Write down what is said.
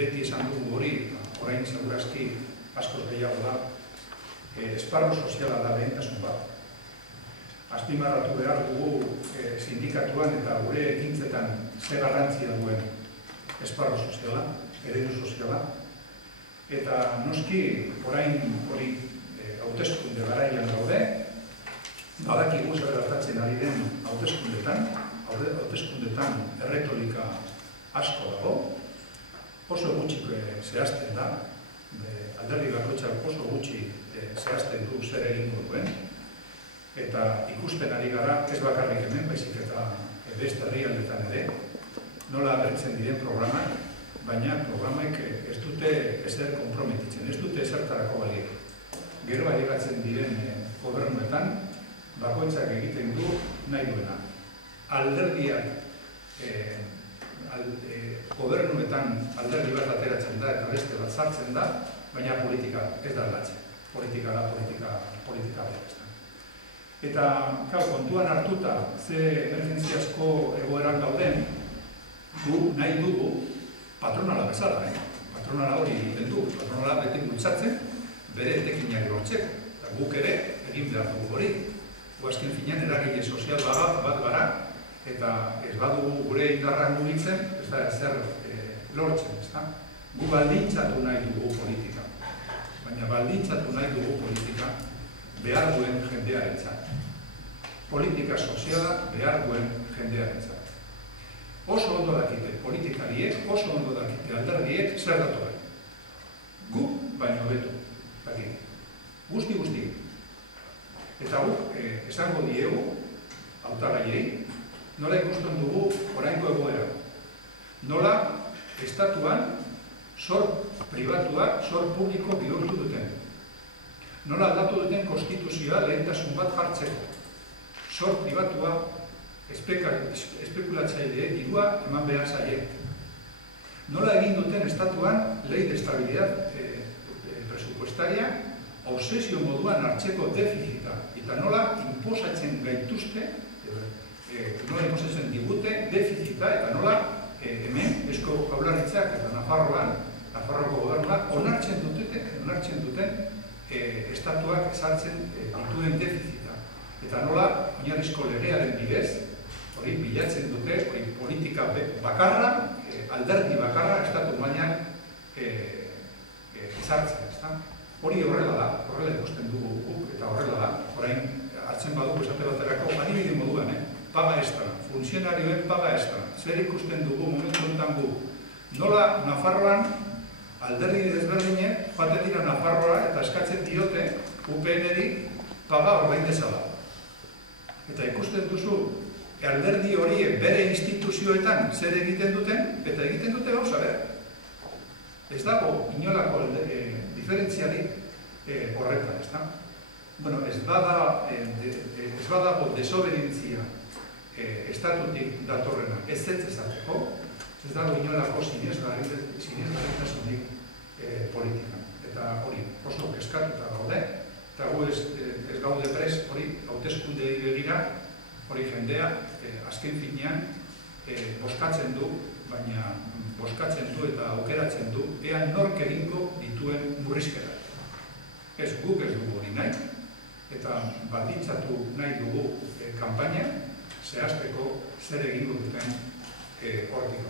beti esan dugu hori, orain segurazki askoz gehiago da, esparru soziala da lehentasun bat. Azpimarratu behar dugu sindikatuan eta gure ekintzetan ze garrantzia duen esparru soziala, eredu soziala, eta noski orain hori hauteskunde garaian daude, badakigu zer gertatzen ari den hauteskundetan erretorika asko dago, oso gutxi zehazten da, alderdi bakoitzak oso gutxi zehazten du zer egingo duen, eta ikusten ari gara ez bakarrik hemen, baizik eta beste herrialdetan ere, nola agertzen diren programak, baina programaik ez dute ezer konprometitzen, ez dute ezertarako baliek. Gero ailegatzen diren gobernuetan, bakoitzak egiten du nahi duena. Alderdiak gobernuetan alderdi bat ateratzen da eta beste bat sartzen da, baina politika ez da aldatzen. Politika da, politika behar. Eta, kontuan hartuta, ze emergentziazko egoeran dauden, gu nahi dugu patronala bezala, patronala hori egiten du, patronala beti bultzatzen, bere etekinak lortzeko. Eta guk ere egin behar dugu hori. Azken finean eragile sozial bat gara, eta ez badugu gure indarra mugitzen, ez da ezer lortzen, ezta? Gu baldintzatu nahi dugu politika. Baina baldintzatu nahi dugu politika behar duen jendearentzat. Politika soziala behar duen jendearentzat. Oso ondo dakite politikariek, oso ondo dakite alderdiek zer datoren. Guk baino beto, dakite. Guzti. Eta guk esango diegu, hautagaiei, nola ikusten dugu oraingo egoera. Nola estatuan zor pribatua, zor publiko bihurtu duten. Nola aldatu duten konstituzioa lehentasun bat jartzeko. Zor pribatua espekulatzaileek dirua eman behar zaie. Nola egin duten estatuan ley de estabilidad presupuestaria obsesio moduan hartzeko defizita eta nola inposatzen gaituzte, nola inposatzen digute defizita eta nola hemen Eusko Jaurlaritzak eta Nafarroako gobernuak onartzen duten estatuak ezartzen dituen defizita. Eta nola oinarrizko legearen bidez, hori bilatzen dute, hori politika bakarra, alderdi bakarra, estatu mailan ezartzen. Hori horrela da, horrela ikusten dugu guk, eta horrela da, orain hartzen badugu esate baterako, adibide moduan, paga extra, funtzionarioen paga extra, zer ikusten dugu momentu honetan gu. Nola Nafarroan alderdi desberdinek joaten dira Nafarroa eta eskatzen diote UPN-eri paga ordain dezala. Eta ikusten duzu, alderdi horiek bere instituzioetan zer egiten duten, eta egiten dute gauza behar. Ez dago inolako diferentziarik horretan, ez da? Bueno, ez badago desobedientzia estatutik datorrena ez ezateko, ez dago inolako sinesgarritasunik politikan. Eta hori oso kezkatuta gaude, eta gu ez gaude prez hori hauteskunde begira, hori jendea azken finean boskatzen du, baina boskatzen du eta aukeratzen du, ea nork egingo dituen murrizketak. Ez guk ez dugu hori nahi, eta baldintzatu nahi dugu kanpaina zehazteko zer egingo duten hortik.